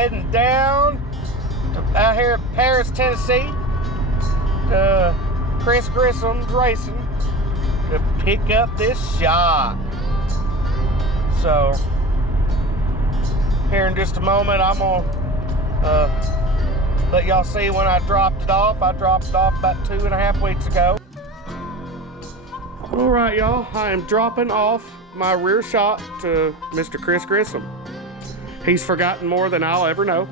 heading down out here in Paris, Tennessee to Chris Grissom's Racing to pick up this shock. So here in just a moment, I'm gonna let y'all see when I dropped it off. I dropped it off about 2.5 weeks ago. All right, y'all, I am dropping off my rear shock to Mr. Chris Grissom. He's forgotten more than I'll ever know.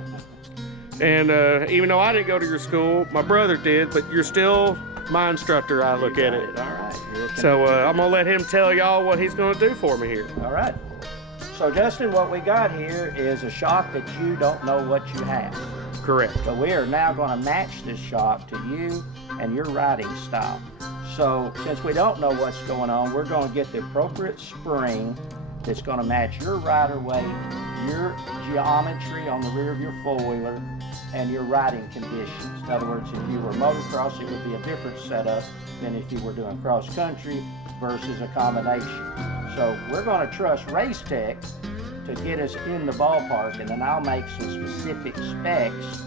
And even though I didn't go to your school, my brother did, but you're still my instructor, I look at it. All right. So I'm gonna let him tell y'all what he's gonna do for me here. All right. So Justin, what we got here is a shock that you don't know what you have. Correct. So we are now gonna match this shock to you and your riding style. So since we don't know what's going on, we're gonna get the appropriate spring that's gonna match your rider weight, your geometry on the rear of your four-wheeler, and your riding conditions. In other words, if you were motocross, it would be a different setup than if you were doing cross country versus a combination. So we're going to trust Race Tech to get us in the ballpark, and then I'll make some specific specs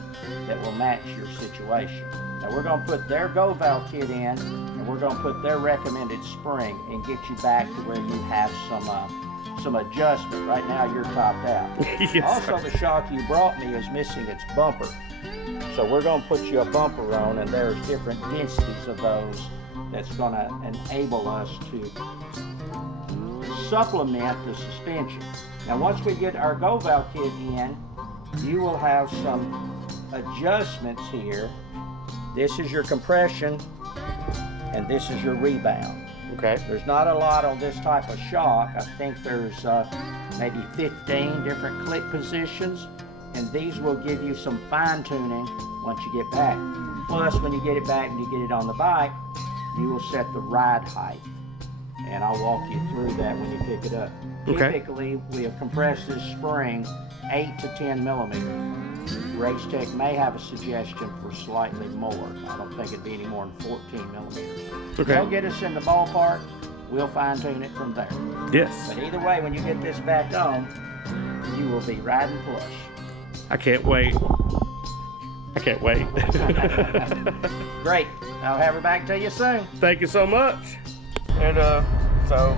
that will match your situation. Now we're going to put their Go Valve kit in, and we're going to put their recommended spring and get you back to where you have some adjustment. Right now you're topped out. Yes, also, the shock you brought me is missing its bumper. So we're going to put you a bumper on, and there's different densities of those that's going to enable us to supplement the suspension. Now once we get our Go Valve kit in, you will have some adjustments here. This is your compression, and this is your rebound. Okay. There's not a lot on this type of shock. I think there's maybe 15 different click positions, and these will give you some fine tuning once you get back. Plus, when you get it back and you get it on the bike, you will set the ride height, and I'll walk you through that when you pick it up. Okay. Typically, we have compressed this spring 8 to 10 millimeters. Race Tech may have a suggestion for slightly more. I don't think it'd be any more than 14 millimeters. Okay. They'll get us in the ballpark. We'll fine tune it from there. Yes. But either way, when you get this back on, you will be riding plush. I can't wait. I can't wait. Great. I'll have her back to you soon. Thank you so much. And so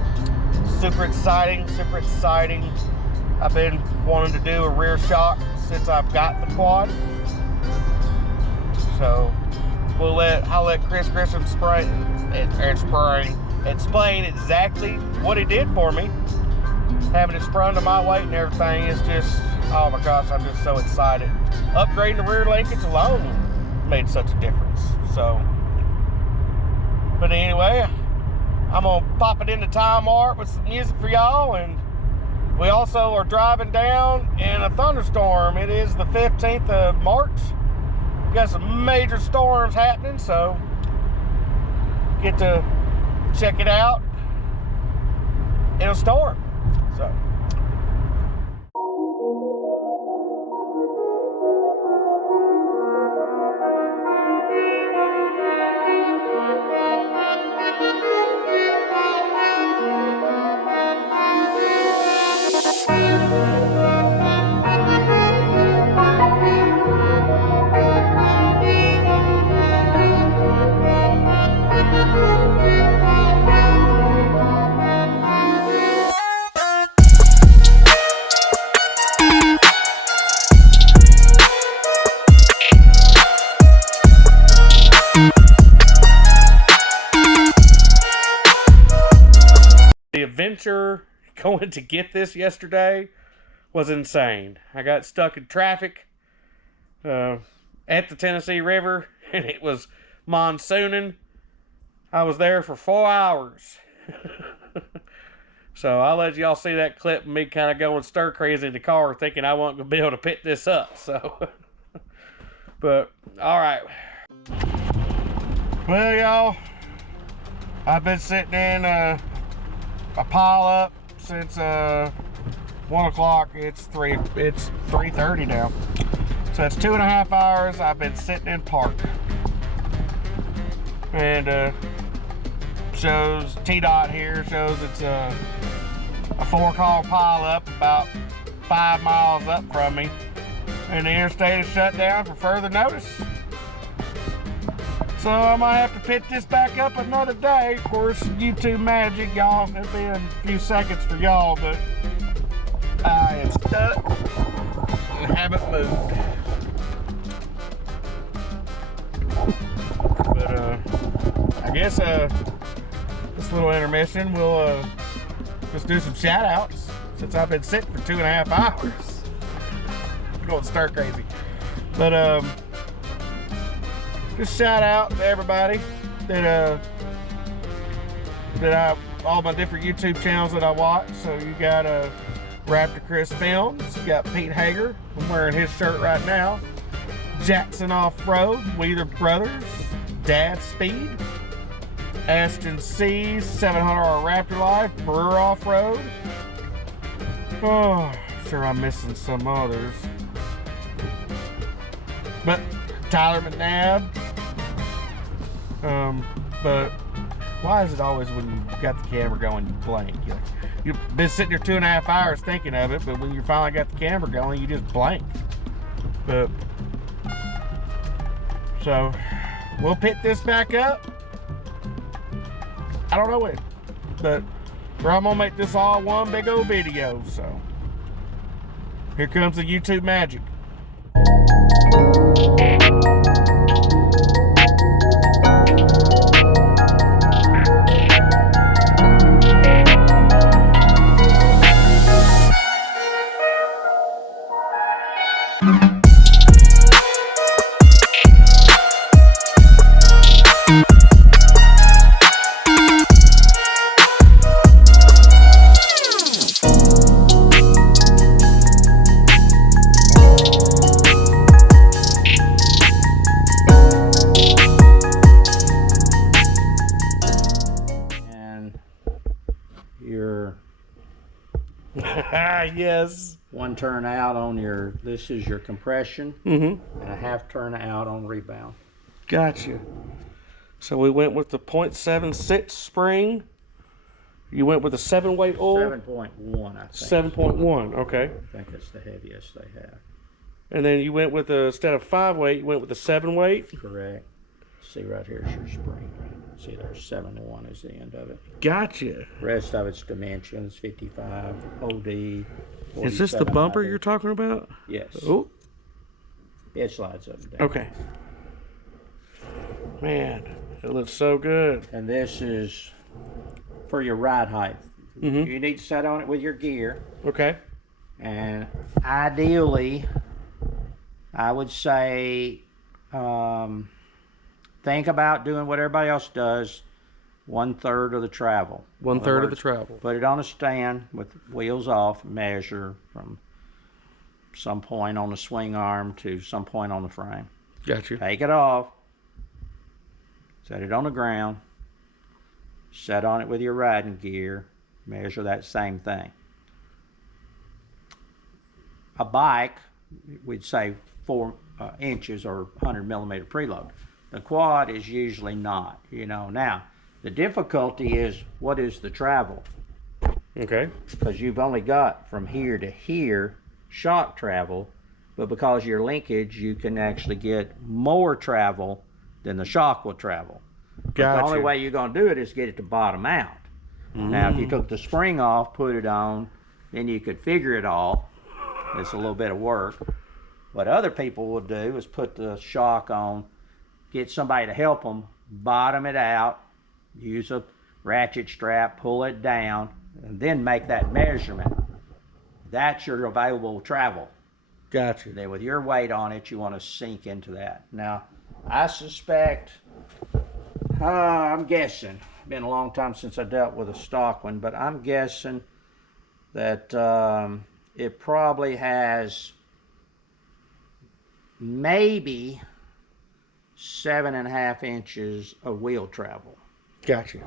super exciting, super exciting. I've been wanting to do a rear shock since I've got the quad. So I'll let Chris Grissom explain exactly what he did for me. Having it sprung to my weight and everything is just, oh my gosh, I'm just so excited. Upgrading the rear linkage alone made such a difference. So, but anyway, I'm gonna pop it into Time Art with some music for y'all, and we also are driving down in a thunderstorm. It is the 15th of March. We got some major storms happening, so get to check it out in a storm. So. Adventure going to get this yesterday was insane. I got stuck in traffic at the Tennessee River, and it was monsooning. I was there for 4 hours. So I'll let y'all see that clip of me kind of going stir crazy in the car thinking I wasn't going to be able to pick this up. So, but all right. Well, y'all, I've been sitting in a pile up since 1 o'clock. It's 3:30 now, so it's 2.5 hours I've been sitting in park. And shows T-Dot here shows it's a 4-car pile up about 5 miles up from me, and the interstate is shut down for further notice. So I might have to pick this back up another day. Of course, YouTube magic, y'all. It'll be a few seconds for y'all, but I am stuck and haven't moved. But I guess this little intermission, we'll just do some shout outs since I've been sitting for 2.5 hours. I'm going stir crazy. But just shout out to everybody that all my different YouTube channels that I watch. So you got Raptor Chris Films, you got Pete Hager, I'm wearing his shirt right now, Jackson Off-Road, Weather Brothers, Dad Speed, Ashton C's 700R Raptor Life, Brewer Off-Road. Oh, I'm sure I'm missing some others. But Tyler McNabb. But why is it always when you got the camera going you blank? You've been sitting there 2.5 hours thinking of it, but when you finally got the camera going, you just blank. But so we'll pick this back up. I don't know when, but I'm gonna make this all one big old video. So here comes the YouTube magic. Yes. One turn out on your, this is your compression, and a half turn out on rebound. Gotcha. So we went with the 0.76 spring. You went with a 7-weight oil? 7.1, I think. 7.1, okay. I think it's the heaviest they have. And then you went with instead of 5-weight, you went with a 7-weight? Correct. See right here's your spring. See there's 7.1 is the end of it. Gotcha. Rest of its dimensions, 55, OD. Is this the bumper you're talking about? Yes. Oh. It slides up and down. Okay. Man, it looks so good. And this is for your ride height. You need to set on it with your gear. Okay. And ideally, I would say, think about doing what everybody else does, 1/3 of the travel. 1/3 of the travel. Put it on a stand with wheels off, measure from some point on the swing arm to some point on the frame. Gotcha. Take it off, set it on the ground, set on it with your riding gear, measure that same thing. A bike, we'd say 4 inches or 100mm preload. The quad is usually not, you know. Now, the difficulty is, what is the travel? Okay. Because you've only got from here to here shock travel, but because of your linkage, you can actually get more travel than the shock will travel. Gotcha. The only way you're going to do it is get it to bottom out. Now, if you took the spring off, put it on, then you could figure it all. It's a little bit of work. What other people will do is put the shock on, get somebody to help them, bottom it out, use a ratchet strap, pull it down, and then make that measurement. That's your available travel. Gotcha. Then with your weight on it, you want to sink into that. Now, I suspect, I'm guessing, been a long time since I dealt with a stock one, but I'm guessing that it probably has maybe 7.5 inches of wheel travel. Gotcha.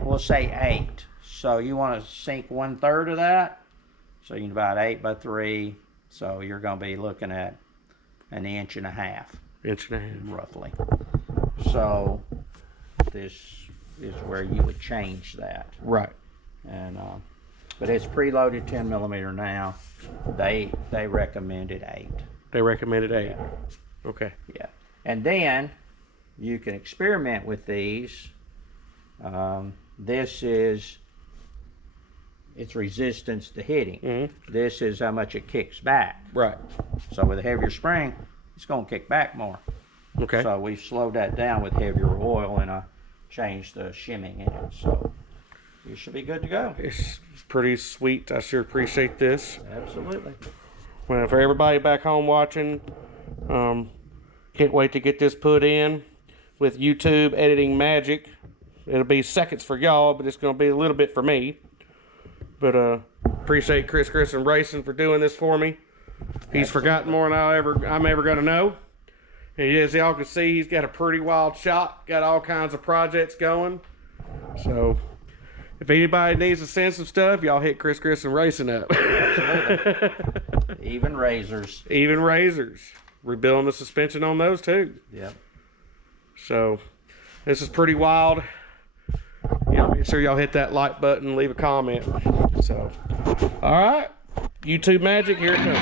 We'll say 8. So you want to sink 1/3 of that. So you can divide 8 by 3. So you're going to be looking at 1.5 inches. 1.5 inches. Roughly. So this is where you would change that. Right. And but it's preloaded 10mm now. They recommended 8. They recommended 8. Yeah. Okay. Yeah. And then you can experiment with these. This is its resistance to hitting. Mm-hmm. This is how much it kicks back. Right. So with a heavier spring, it's going to kick back more. Okay. So we've slowed that down with heavier oil, and I changed the shimming in it. So you should be good to go. It's pretty sweet. I sure appreciate this. Absolutely. Well, for everybody back home watching, can't wait to get this put in with YouTube editing magic. It'll be seconds for y'all, but it's going to be a little bit for me. But appreciate Chris Grissom Racing for doing this for me. He's forgotten more than I'm ever going to know. And as y'all can see, he's got a pretty wild shop. Got all kinds of projects going. So if anybody needs to send some stuff, y'all hit Chris Grissom Racing up. Absolutely. Even razors. Even razors. Rebuilding the suspension on those too. Yep. So this is pretty wild. Make sure y'all hit that like button, leave a comment. So, all right, YouTube magic, here it comes.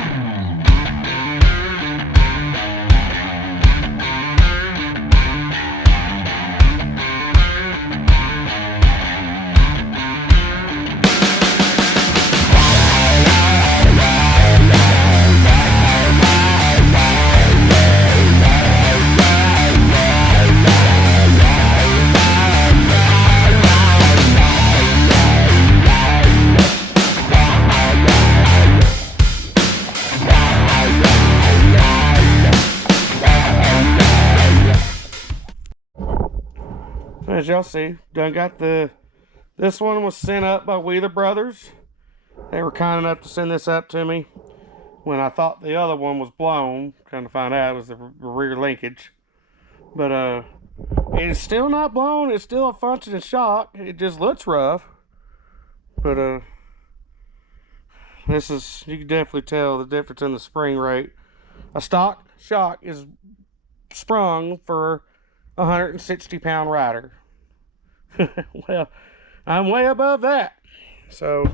As y'all see, done got this one was sent up by Wheeler Brothers. They were kind enough to send this up to me when I thought the other one was blown. Kind of find out it was the rear linkage. But it's still not blown. It's still a functioning shock. It just looks rough. But this is, you can definitely tell the difference in the spring rate. A stock shock is sprung for a 160-pound rider. Well, I'm way above that. So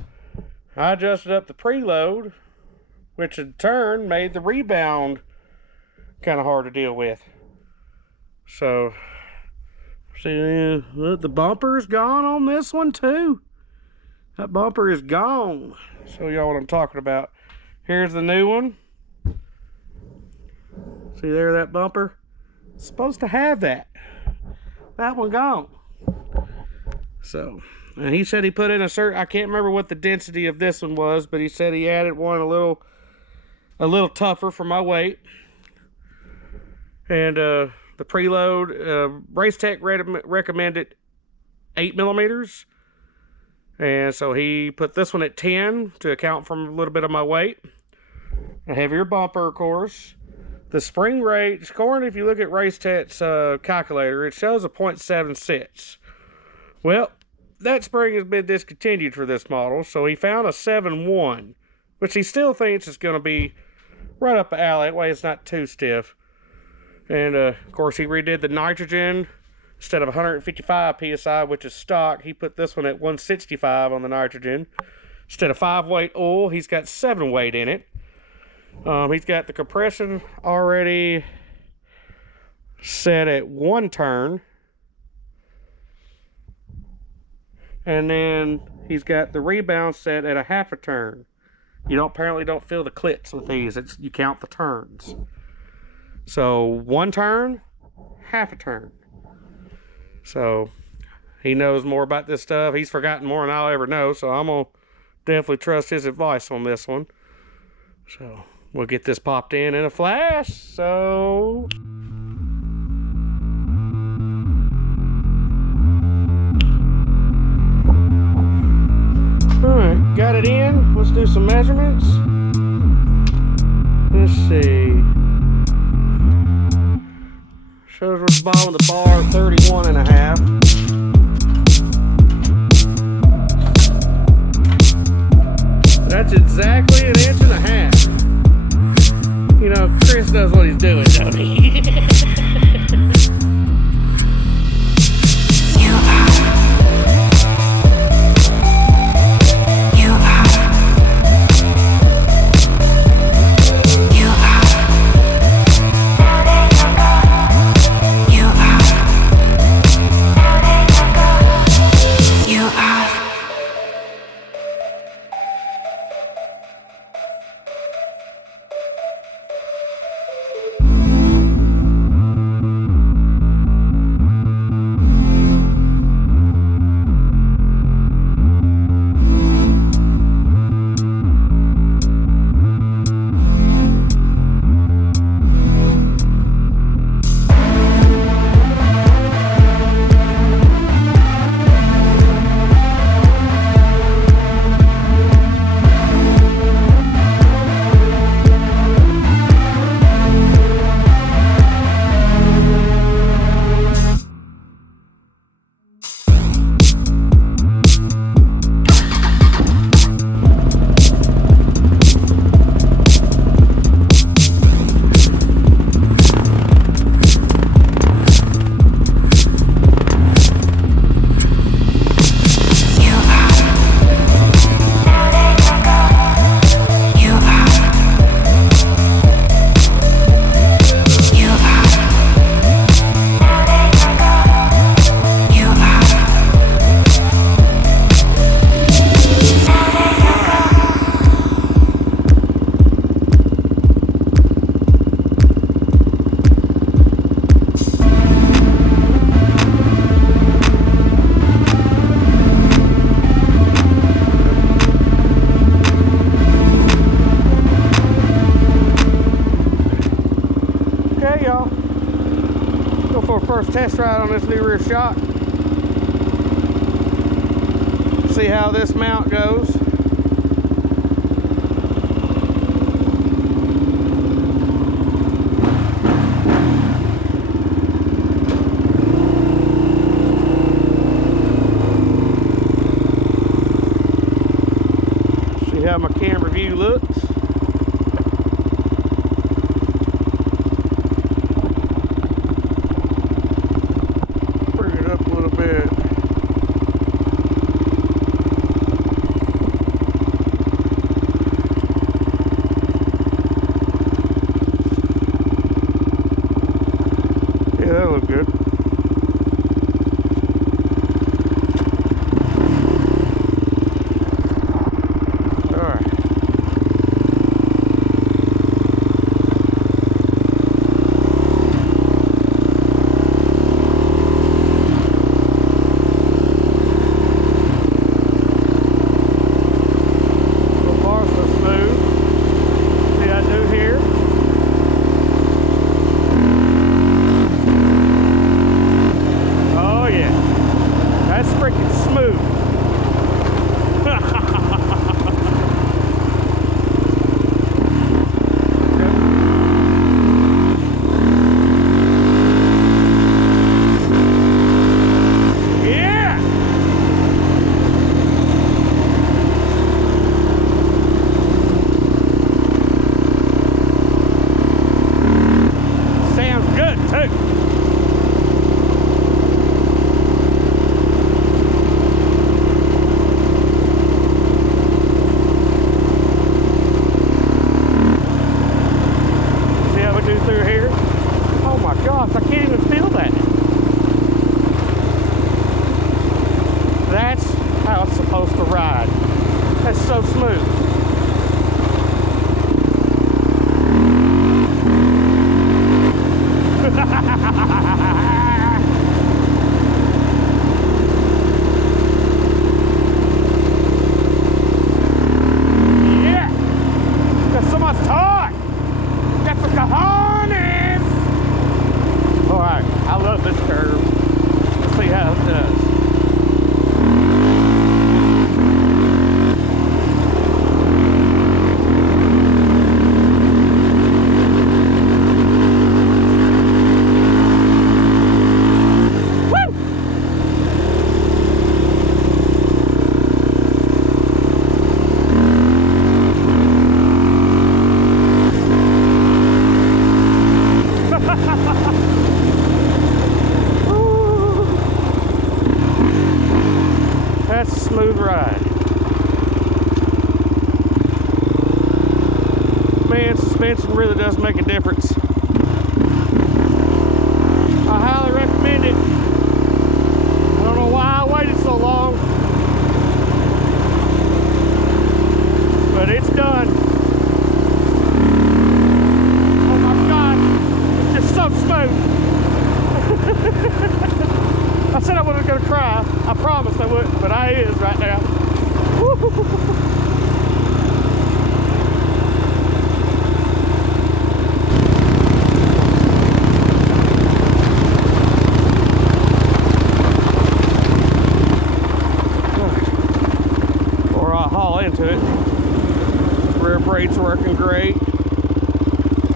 I adjusted up the preload, which in turn made the rebound kind of hard to deal with. So see, the bumper is gone on this one too. That bumper is gone. Show y'all what I'm talking about. Here's the new one. See there, that bumper? It's supposed to have that. That one gone. So, and he said he put in a certain, I can't remember what the density of this one was, but he said he added one a little tougher for my weight. And the preload, Race Tech recommended 8 millimeters. And so he put this one at 10 to account for a little bit of my weight. A heavier bumper, of course. The spring rate, according, if you look at Race Tech's calculator, it shows a 0.76. Well, that spring has been discontinued for this model, so he found a 7.1, which he still thinks is going to be right up the alley. That way it's not too stiff. And, of course, he redid the nitrogen. Instead of 155 psi, which is stock, he put this one at 165 on the nitrogen. Instead of 5 weight oil, he's got 7 weight in it. He's got the compression already set at 1 turn. And then he's got the rebound set at a 1/2 turn. You apparently don't feel the clips with these. You count the turns. So 1 turn, 1/2 turn. So he knows more about this stuff. He's forgotten more than I'll ever know. So I'm going to definitely trust his advice on this one. So we'll get this popped in a flash. So alright, got it in. Let's do some measurements. Let's see. Shows we're at the bottom of the bar, 31.5. That's exactly 1.5 inches. You know, Chris knows what he's doing, don't he? test ride on this new rear shock. See how this mount goes. See how my camera view looks. Bring it up a little bit. Yeah, that look good. Smooth ride. Man, suspension really does make a difference. I highly recommend it. I don't know why I waited so long, but it's done. Oh my God, it's just so smooth. I said I wasn't gonna cry. I promised I wouldn't, but I is right now. Before I haul into it, rear brake's working great.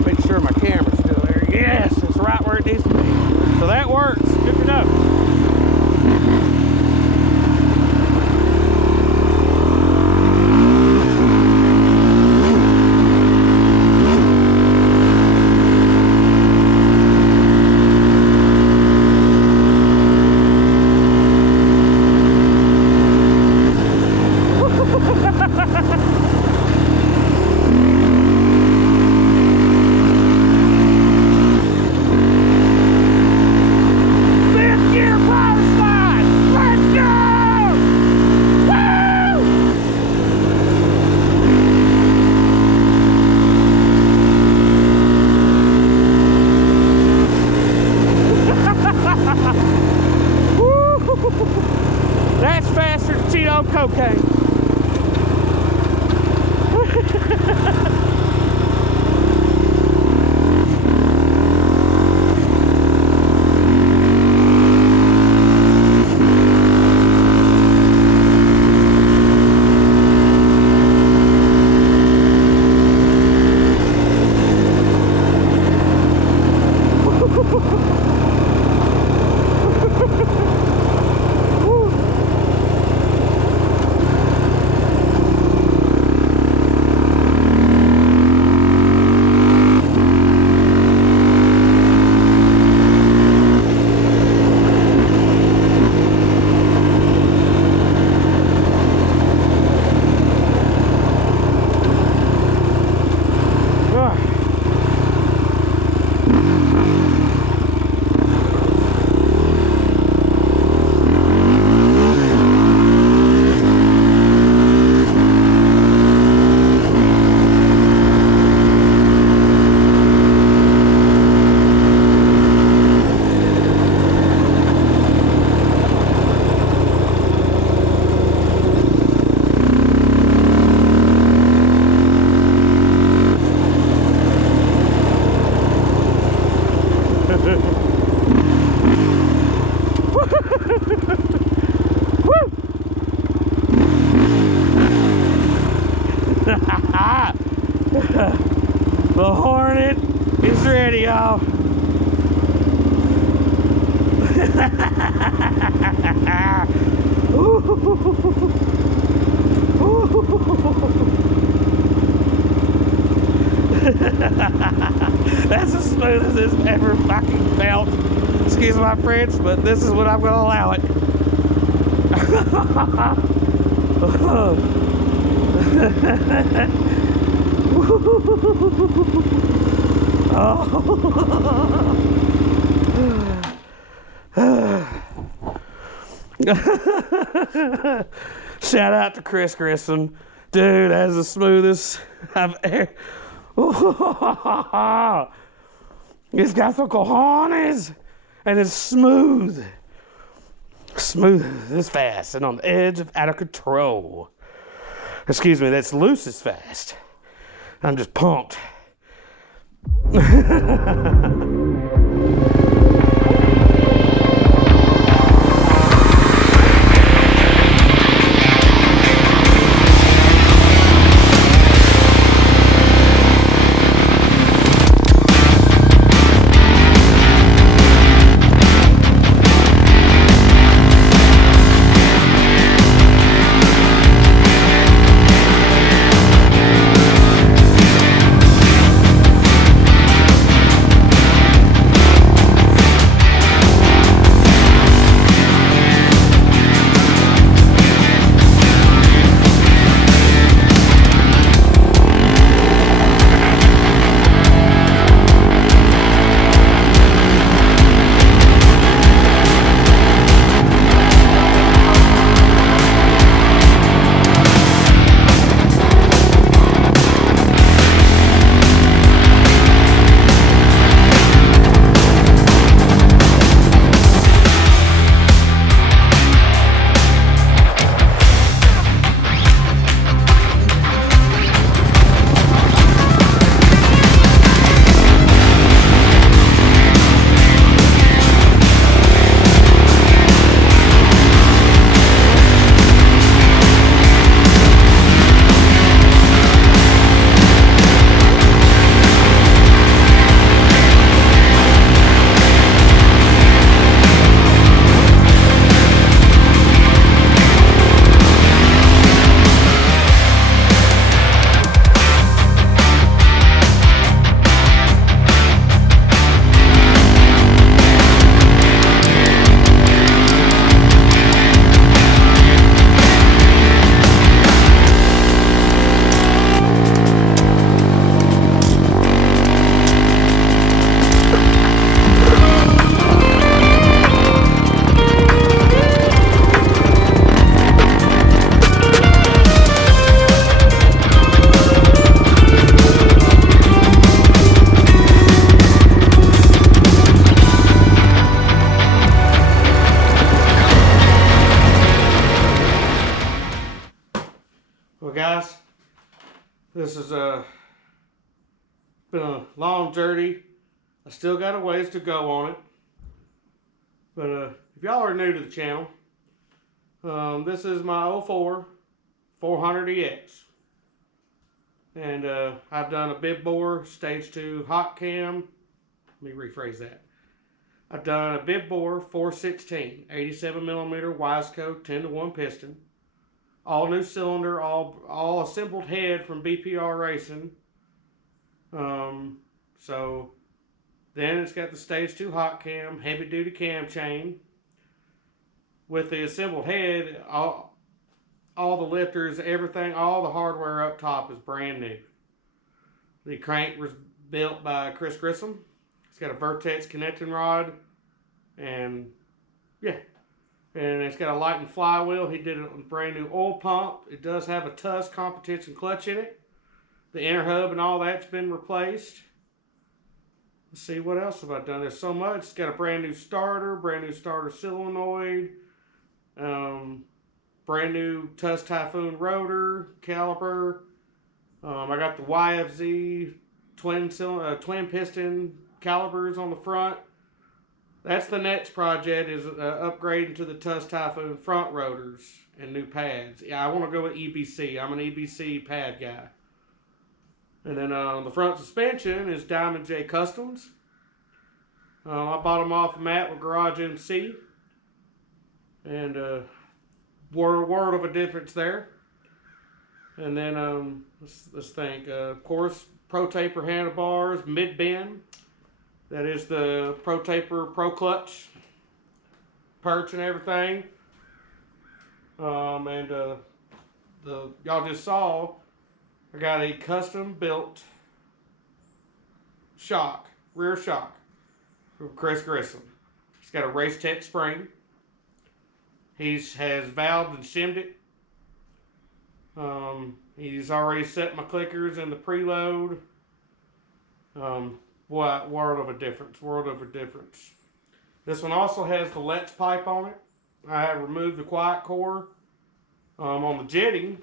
Make sure my camera's still there. Yes, it's right where it needs to be. So that works. Good to know. Fifth gear power The Hornet is ready, y'all. That's as smooth as it's ever fucking felt. Excuse my French, but this is what I'm gonna allow it. Shout out to Chris Grissom. Dude, that's the smoothest I've ever. It's got some cojones and it's smooth. Smooth, this fast, and on the edge of out of control. Excuse me, that's loose as fast. I'm just pumped. Well, guys, this has been a long journey. I still got a ways to go on it. But if y'all are new to the channel, this is my 04 400EX. And I've done a bib bore, stage 2 hot cam. Let me rephrase that. I've done a bib bore 416, 87mm Wiseco 10-to-1 piston. All new cylinder, all assembled head from BPR Racing. So then it's got the stage 2 hot cam, heavy duty cam chain. With the assembled head, all the lifters, everything, all the hardware up top is brand new. The crank was built by Chris Grissom. It's got a Vertex connecting rod, and yeah. And it's got a Lightning flywheel. He did a brand new oil pump. It does have a Tusk competition clutch in it. The inner hub and all that's been replaced. Let's see, what else have I done? There's so much. It's got a brand new starter solenoid, brand new Tusk Typhoon rotor, caliper. I got the YFZ twin piston calipers on the front. That's the next project, is upgrading to the Tusk Typhoon front rotors and new pads. Yeah, I want to go with EBC. I'm an EBC pad guy. And then the front suspension is Diamond J Customs. I bought them off of Matt with Garage MC. And world of a difference there. And then let's think. Of course, Pro Taper handlebars, mid bend. That is the Pro Taper Pro Clutch perch and everything. Y'all just saw I got a custom built shock, rear shock from Chris Grissom. He's got a Race Tech spring. He has valved and shimmed it. He's already set my clickers in the preload. World of a difference. This one also has the Let's pipe on it. I have removed the quiet core. On the jetting,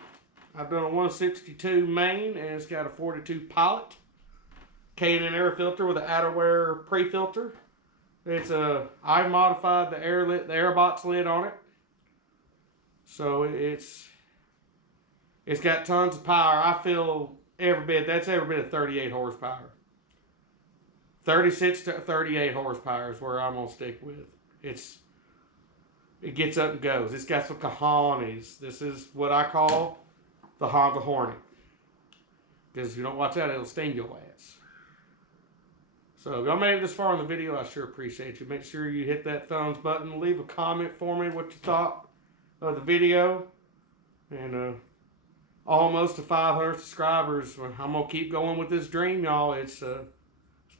I've done a 162 main, and it's got a 42 pilot. K&N air filter with an outerwear pre-filter. I've modified the airbox lid on it. So it's got tons of power. I feel that's every bit of 38 horsepower. 36 to 38 horsepower is where I'm gonna stick with. It gets up and goes. It's got some cojones. This is what I call the Honda Hornet. Because if you don't watch that, it'll sting your ass. So if y'all made it this far in the video, I sure appreciate you. Make sure you hit that thumbs button. Leave a comment for me what you thought of the video. And almost to 500 subscribers. I'm gonna keep going with this dream, y'all. It's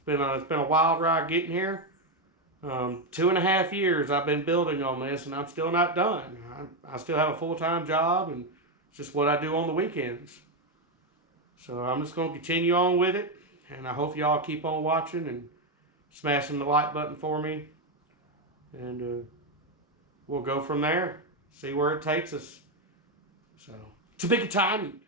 been a wild ride getting here. 2.5 years I've been building on this, and I'm still not done. I still have a full-time job, and it's just what I do on the weekends. So I'm just gonna continue on with it, and I hope y'all keep on watching and smashing the like button for me. And we'll go from there. See where it takes us. So, to big timing.